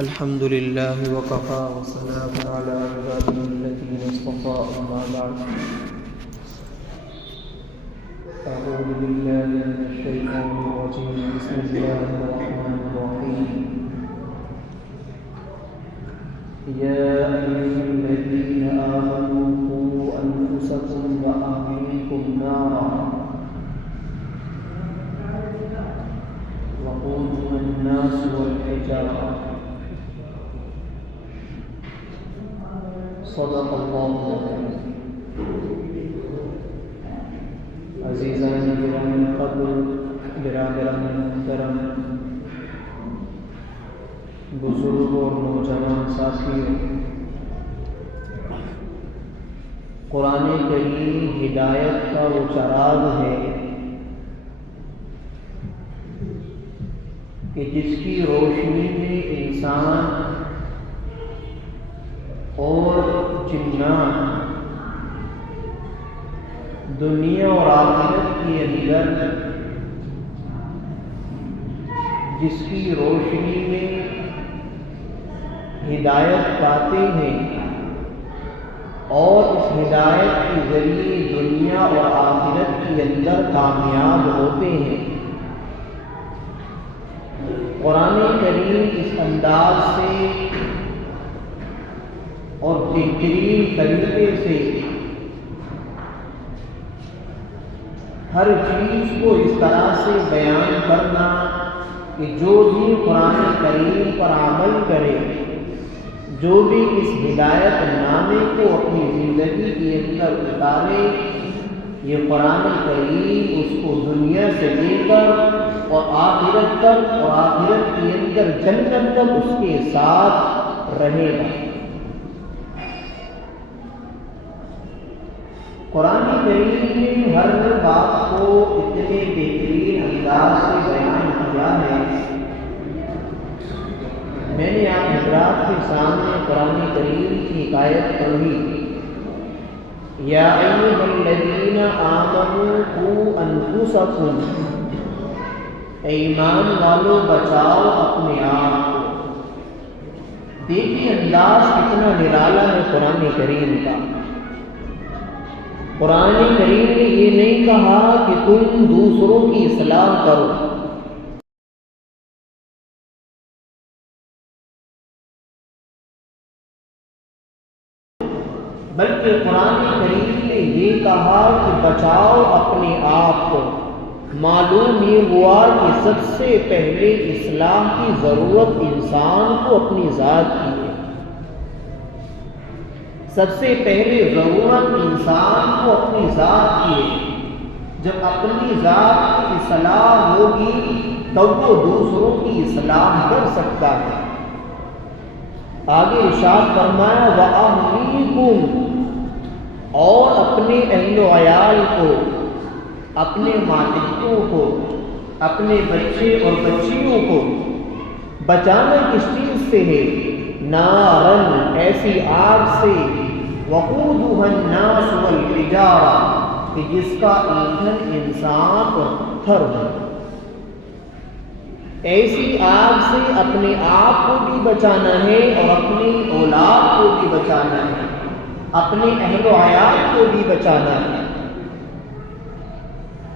الحمد لله وكفى وسلام على عباده الذين اصطفى أما بعد أعوذ بالله من الشيطان الرجيم بسم الله الرحمن الرحيم يا أيها الذين آمنوا قوا أنفسكم وأهليكم نارا وقودها الناس والحجارة صدق اللہ عزیزان گرامی قدر برادران محترم بزرگ اور نوجوان ساتھیوں، قرآن کریم ہدایت کا وہ چراغ ہے کہ جس کی روشنی میں انسان اور جنات دنیا اور آخرت کے اندر جس کی روشنی میں ہدایت پاتے ہیں اور اس ہدایت کے ذریعے دنیا اور آخرت کے اندر کامیاب ہوتے ہیں۔ قرآن کریم اس انداز سے اور بہترین طریقے سے ہر چیز کو اس طرح سے بیان کرنا کہ جو بھی قرآن کریم پر عمل کرے، جو بھی اس ہدایت نامے کو اپنی زندگی کے اندر اتارے، یہ قرآن کریم اس کو دنیا سے لے کر اور آخرت تک اور آخرت کے اندر جنت تک اس کے ساتھ رہے گا۔ قرآن کریم نے ہر بات کو اتنے بہترین انداز سے بیان کیا ہے۔ میں نے آپ حضرات کے سامنے قرآن کریم کی ایک آیت پڑھی، یا ایھا الذین آمنوا قوا انفسکم، اے ایمان والو بچاؤ اپنے آپ کو۔ دیکھیے انداز کتنا نرالا ہے قرآن کریم کا۔ قرآن کریم نے یہ نہیں کہا کہ تم دوسروں کی اصلاح کرو، بلکہ قرآن کریم نے یہ کہا کہ بچاؤ اپنے آپ کو۔ معلوم یہ ہوا کہ سب سے پہلے اصلاح کی ضرورت انسان کو اپنی ذات کی ہے۔ سب سے پہلے ضرورت انسان کو اپنی ذات کی ہے۔ جب اپنی ذات کی اصلاح ہوگی تب وہ دوسروں کی اصلاح کر سکتا ہے۔ آگے ارشاد فرمایا وَأَهْلِيكُمْ، اور اپنے اہل و عیال کو، اپنے ماتحتوں کو، اپنے بچے اور بچیوں کو بچانا کس چیز سے ہے؟ نارن، ایسی آگ سے، وقودها الناس والحجارہ، کہ جس کا ایندھن انسان اور پتھر ہو۔ ایسی آگ سے اپنے آپ کو بھی بچانا ہے اور اپنی اولاد کو بھی بچانا ہے، اپنے اہل و عیال کو بھی بچانا ہے۔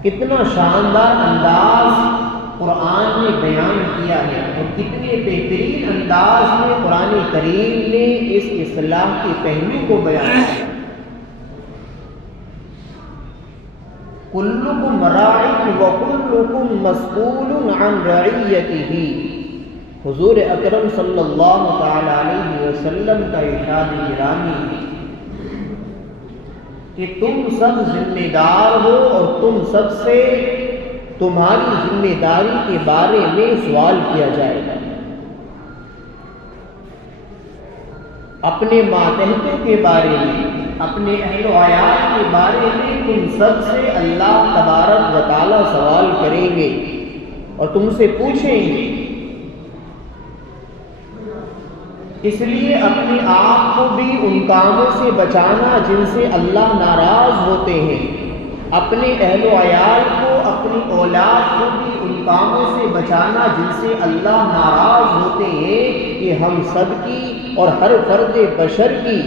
کتنا شاندار انداز قرآن نے بیان کیا ہے اور کتنے بہترین انداز میں قرآن کریم نے اس اصلاح کے پہلو کو بیان کیا۔ کلکم راع وکلکم مسئول عن رعیتہ، حضور اکرم صلی اللہ تعالی علیہ وسلم کا ارشاد گرامی ہے کہ تم سب ذمہ دار ہو اور تم سب سے تمہاری ذمہ داری کے بارے میں سوال کیا جائے گا۔ اپنے ماتحتوں کے بارے میں، اپنے اہل و عیال کے بارے میں تم سب سے اللہ تبارک و تعالی سوال کریں گے اور تم سے پوچھیں گے۔ اس لیے اپنے آپ کو بھی ان کاموں سے بچانا جن سے اللہ ناراض ہوتے ہیں، اپنے اہل و عیال کو، اپنی اولاد کو بھی ان کاموں سے بچانا جن سے اللہ ناراض ہوتے ہیں، یہ ہم سب کی اور ہر فرد بشر کی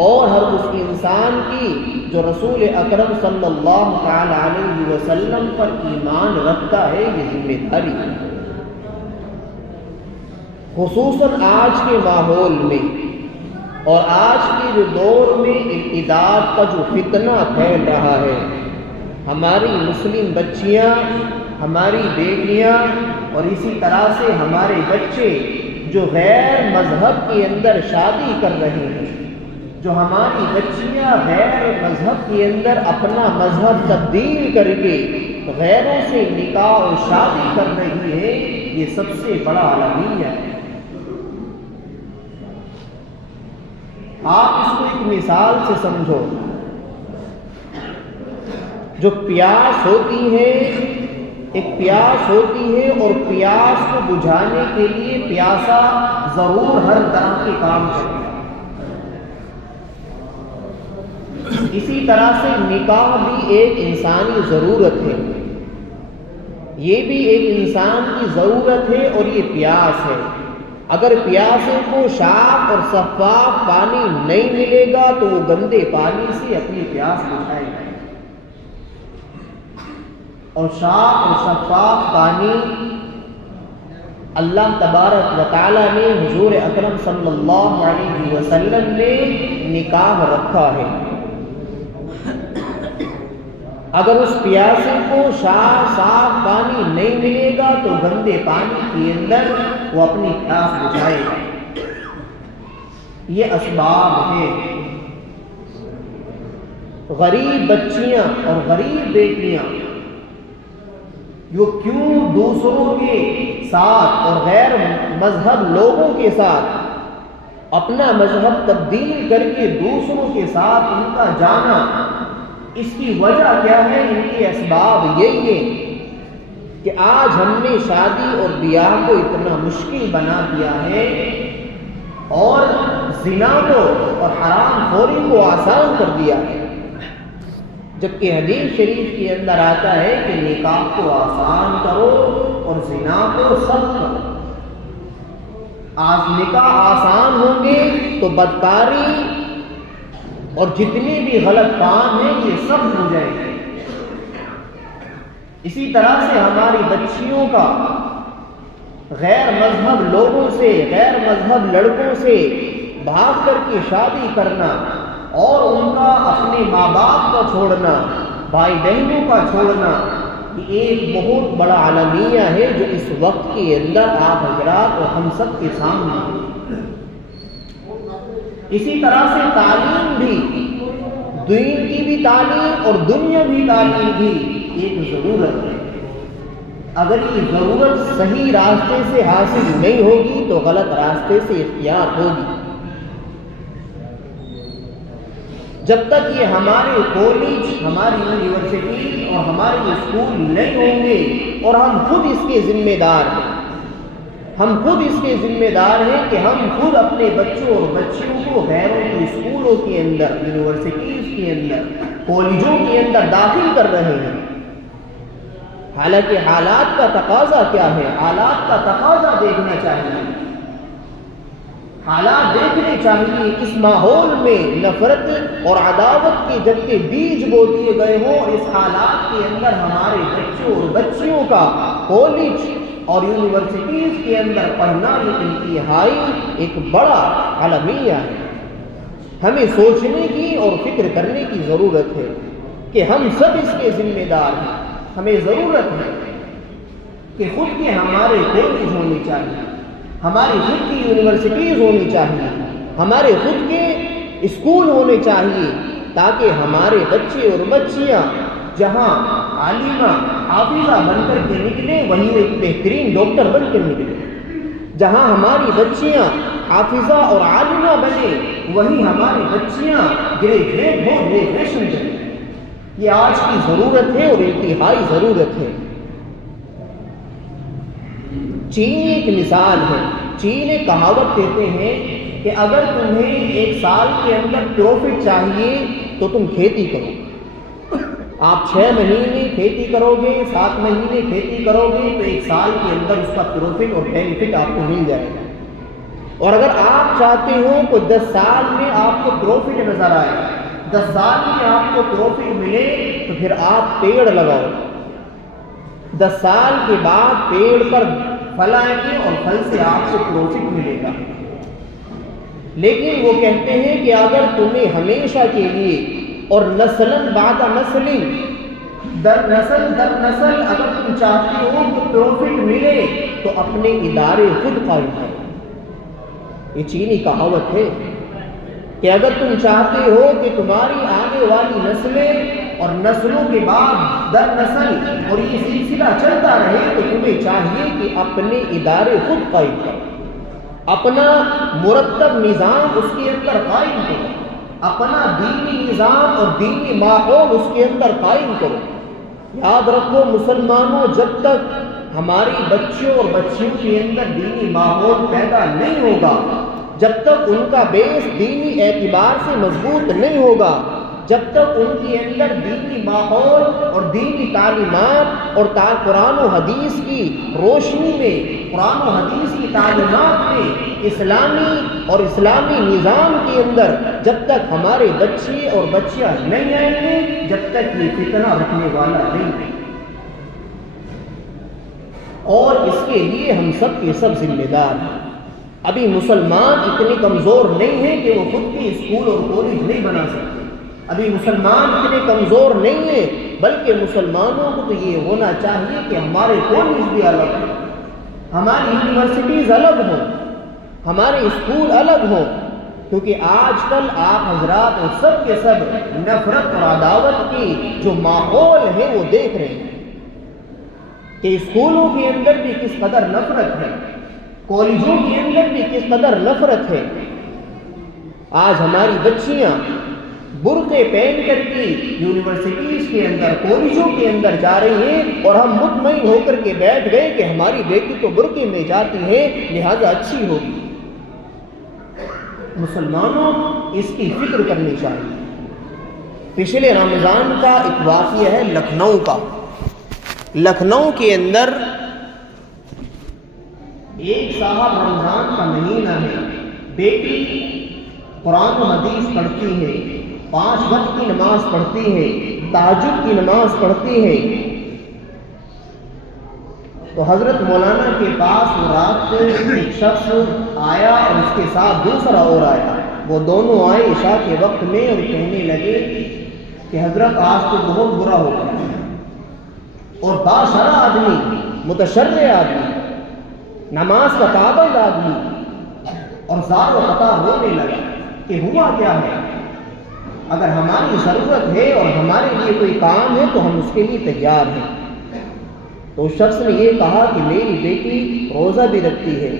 اور ہر اس انسان کی جو رسول اکرم صلی اللہ تعالی علیہ وسلم پر ایمان رکھتا ہے، یہ ذمہ داری ہے۔ خصوصاً آج کے ماحول میں اور آج کے جو دور میں ارتداد کا جو فتنہ پھیل رہا ہے، ہماری مسلم بچیاں، ہماری بیٹیاں اور اسی طرح سے ہمارے بچے جو غیر مذہب کے اندر شادی کر رہے ہیں، جو ہماری بچیاں غیر مذہب کے اندر اپنا مذہب تبدیل کر کے غیروں سے نکاح اور شادی کر رہی ہے، یہ سب سے بڑا المیہ ہے۔ آپ اس کو ایک مثال سے سمجھو، جو پیاس ہوتی ہے، ایک پیاس ہوتی ہے اور پیاس کو بجھانے کے لیے پیاسا ضرور ہر طرح کے کام کرتا ہے۔ اسی طرح سے نکاح بھی ایک انسانی ضرورت ہے، یہ بھی ایک انسان کی ضرورت ہے اور یہ پیاس ہے۔ اگر پیاسے کو صاف اور شفاف پانی نہیں ملے گا تو وہ گندے پانی سے اپنی پیاس بجھائے گا، اور صاف اور شفاف پانی اللہ تبارک و تعالی نے حضور اکرم صلی اللہ علیہ وسلم نے نکاح رکھا ہے۔ اگر اس پیاسے کو صاف پانی نہیں ملے گا تو گندے پانی کے اندر وہ اپنی پیاس بجھائے گا۔ یہ اسباب ہے۔ غریب بچیاں اور غریب بیٹیاں جو کیوں دوسروں کے ساتھ اور غیر مذہب لوگوں کے ساتھ اپنا مذہب تبدیل کر کے دوسروں کے ساتھ ان کا جانا، اس کی وجہ کیا ہے؟ ان کے اسباب یہی ہے کہ آج ہم نے شادی اور بیاہ کو اتنا مشکل بنا دیا ہے اور زنا کو اور حرام خوری کو آسان کر دیا ہے، جبکہ حدیث شریف کے اندر آتا ہے کہ نکاح کو آسان کرو اور زنا کو سخت کرو۔ آج نکاح آسان ہوں گے تو بدکاری اور جتنے بھی غلط کام ہیں یہ سب ہو جائیں گے۔ اسی طرح سے ہماری بچیوں کا غیر مذہب لوگوں سے، غیر مذہب لڑکوں سے بھاگ کر کے شادی کرنا اور ان کا اپنے ماں باپ کا چھوڑنا، بھائی بہنوں کا چھوڑنا، یہ ایک بہت بڑا المیہ ہے جو اس وقت کے اندر آپ حضرات اور ہم سب کے سامنے ہے۔ اسی طرح سے تعلیم بھی، دین کی بھی تعلیم اور دنیاوی تعلیم بھی ایک ضرورت ہے۔ اگر یہ ضرورت صحیح راستے سے حاصل نہیں ہوگی تو غلط راستے سے اختیار ہوگی۔ جب تک یہ ہمارے کالج، ہماری یونیورسٹی اور ہمارے اسکول نہیں ہوں گے اور ہم خود اس کے ذمہ دار ہیں، ہم خود اس کے ذمہ دار ہیں کہ ہم خود اپنے بچوں اور بچیوں کو غیروں کے اسکولوں کے اندر، یونیورسٹیز کے اندر، کالجوں کے اندر داخل کر رہے ہیں۔ حالانکہ حالات کا تقاضا کیا ہے؟ حالات کا تقاضا دیکھنا چاہیے، حالات دیکھنے چاہیے۔ اس ماحول میں نفرت اور عداوت کے جبکہ بیج بو دیے گئے ہوں، اور اس حالات کے اندر ہمارے بچوں اور بچیوں کا کالج اور یونیورسٹیز کے اندر پڑھنا یہ انتہائی ایک بڑا المیہ ہے۔ ہمیں سوچنے کی اور فکر کرنے کی ضرورت ہے کہ ہم سب اس کے ذمہ دار ہیں۔ ہمیں ضرورت ہے کہ خود کے ہمارے کالج ہونے چاہیے، ہماری خود کی یونیورسٹیز ہونی چاہیے، ہمارے خود کے اسکول ہونے چاہیے، تاکہ ہمارے بچے اور بچیاں جہاں عالمہ حافظہ بن کر کے نکلے وہیں ایک بہترین ڈاکٹر بن کر نکلے، جہاں ہماری بچیاں حافظہ اور عالمہ بنے وہیں ہماری بچیاں گریجویٹ ہو، گریجویشن کریں۔ یہ آج کی ضرورت ہے اور انتہائی ضرورت ہے۔ چین ایک مثال ہے۔ چین ایک کہاوت کہتے ہیں کہ اگر تمہیں ایک سال کے اندر پروفٹ چاہیے تو تم کھیتی کرو، آپ 6 مہینے کھیتی کرو گے، 7 مہینے کھیتی کرو گے تو 1 سال کے اندر اس کا پروفٹ اور بینیفٹ آپ کو مل جائے گا۔ اور اگر آپ چاہتے ہو کہ 10 سال میں آپ کو پروفٹ نظر آئے، 10 سال میں آپ کو پروفٹ ملے، تو پھر آپ پیڑ لگاؤ۔ 10 سال کے بعد پیڑ پر پھل آئیں گے اور پھل سے آپ کو پروفٹ ملے گا۔ لیکن وہ کہتے ہیں کہ اگر تمہیں ہمیشہ کے لیے اور نسلاً بعد نسل در نسل اگر تم چاہتے ہو کہ پروفٹ ملے تو اپنے ادارے خود قائم کرو۔ یہ چینی کہاوت ہے کہ اگر تم چاہتے ہو کہ تمہاری آنے والی نسلیں اور نسلوں کے بعد در نسل اور یہ سلسلہ چلتا رہے تو تمہیں چاہیے کہ اپنے ادارے خود قائم کرو، اپنا مرتب نظام اس کے اندر قائم کرو، اپنا دینی نظام اور دینی ماحول اس کے اندر قائم کرو۔ یاد رکھو مسلمانوں، جب تک ہماری بچوں اور بچیوں کے اندر دینی ماحول پیدا نہیں ہوگا، جب تک ان کا بیس دینی اعتبار سے مضبوط نہیں ہوگا، جب تک ان کے اندر دینی ماحول اور دینی تعلیمات اور قرآن و حدیث کی روشنی میں، قرآن و حدیث کی تعلیمات میں، اسلامی اور اسلامی نظام کے اندر جب تک ہمارے بچے اور بچیاں نہیں آئیں گے، جب تک یہ فتنہ رکھنے والا نہیں ہے۔ اور اس کے لیے ہم سب کے سب ذمہ دار ہیں۔ ابھی مسلمان اتنے کمزور نہیں ہیں کہ وہ خود کے اسکول اور کالج نہیں بنا سکتے، ابھی مسلمان اتنے کمزور نہیں ہیں، بلکہ مسلمانوں کو تو یہ ہونا چاہیے کہ ہمارے کالج بھی الگ ہوں، ہماری یونیورسٹیز الگ ہوں، ہمارے اسکول الگ ہوں، کیونکہ آج کل آپ حضرات اور سب کے سب نفرت اور عداوت کی جو ماحول ہے وہ دیکھ رہے ہیں کہ اسکولوں کے اندر بھی کس قدر نفرت ہے، کالجوں کے اندر بھی کس قدر نفرت ہے۔ آج ہماری بچیاں برقعے پہن کر کے یونیورسٹیز کے اندر، کالجوں کے اندر جا رہی ہیں اور ہم مطمئن ہو کر کے بیٹھ گئے کہ ہماری بیٹی تو برقعے میں جاتی ہے لہذا اچھی ہوگی۔ مسلمانوں اس کی فکر کرنی چاہیے۔ پچھلے رمضان کا ایک واقعہ ہے لکھنؤ کا۔ لکھنؤ کے اندر ایک صاحب رمضان کا مہینہ ہے، بیٹی قرآن و حدیث پڑھتی ہے، 5 وقت کی نماز پڑھتی ہے، تہجد کی نماز پڑھتی ہے، تو حضرت مولانا کے پاس رات کو ایک شخص آیا اور اس کے ساتھ دوسرا اور آیا، وہ دونوں آئے عشاء کے وقت میں اور کہنے لگے کہ حضرت آج تو بہت برا ہو گیا، اور باشرع آدمی، متشرع آدمی، نماز کا پابند آدمی، اور زار و قطع رونے لگا کہ ہوا کیا ہے؟ اگر ہماری ضرورت ہے اور ہمارے لیے کوئی کام ہے تو ہم اس کے لیے تیار ہیں۔ تو اس شخص نے یہ کہا کہ میری بیٹی روزہ بھی رکھتی ہے،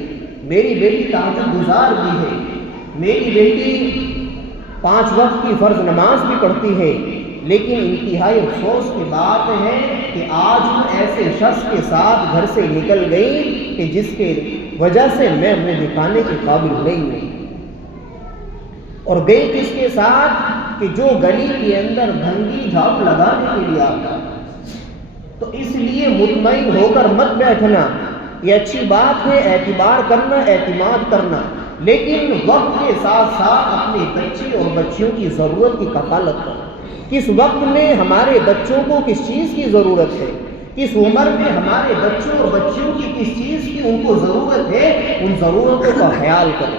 میری بیٹی تہجد گزار بھی ہے، میری بیٹی 5 وقت کی فرض نماز بھی پڑھتی ہے، لیکن انتہائی افسوس کی بات ہے کہ آج وہ ایسے شخص کے ساتھ گھر سے نکل گئی کہ جس کے وجہ سے میں منہ دکھانے کے قابل نہیں ہوں، اور گئی کس کے ساتھ کہ جو گلی کے اندر بھنگی جھاڑو لگانے کے لیے آتا۔ تو اس لیے مطمئن ہو کر مت بیٹھنا، یہ اچھی بات ہے، اعتبار کرنا، اعتماد کرنا، لیکن وقت کے ساتھ ساتھ اپنے بچے اور بچیوں کی ضرورت کی کفالت کرنا۔ کس وقت میں ہمارے بچوں کو کس چیز کی ضرورت ہے، کس عمر میں ہمارے بچوں اور بچیوں کی کس چیز کی ان کو ضرورت ہے، ان ضرورتوں کا خیال کریں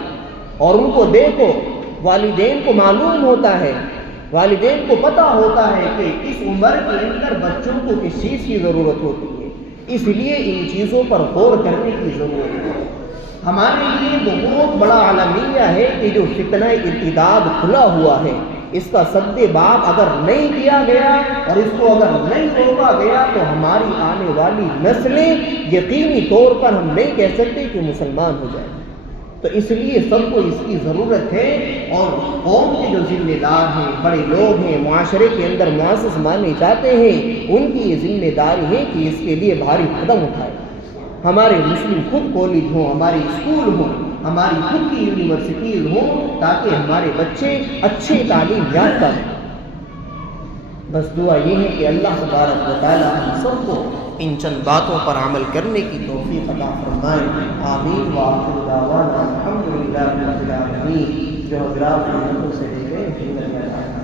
اور ان کو دیکھو۔ والدین کو معلوم ہوتا ہے، والدین کو پتہ ہوتا ہے کہ اس عمر کے اندر بچوں کو کس چیز کی ضرورت ہوتی ہے، اس لیے ان چیزوں پر غور کرنے کی ضرورت ہے۔ ہمارے لیے بہت بڑا عالمیہ ہے کہ جو فتنہ ارتداد کھلا ہوا ہے، اس کا سد باب اگر نہیں کیا گیا اور اس کو اگر نہیں روکا گیا تو ہماری آنے والی نسلیں یقینی طور پر ہم نہیں کہہ سکتے کہ مسلمان ہو جائیں۔ تو اس لیے سب کو اس کی ضرورت ہے، اور قوم کے جو ذمہ دار ہیں، بڑے لوگ ہیں، معاشرے کے اندر معزز مانے جاتے ہیں، ان کی یہ ذمہ داری ہے کہ اس کے لیے بھاری قدم اٹھائے۔ ہمارے مسلم خود کالج ہوں، ہمارے اسکول ہوں، ہماری خود کی یونیورسٹیز ہوں، تاکہ ہمارے بچے اچھی تعلیم یافتہ ہوں۔ بس دعا یہ ہے کہ اللہ تبارک و تعالیٰ ہم سب کو ان چند باتوں پر عمل کرنے کی توفیق عطا فرمائے. آمین. وآخر دعوانا الحمدللہ رب العالمین. جو حضرات سے لے گئے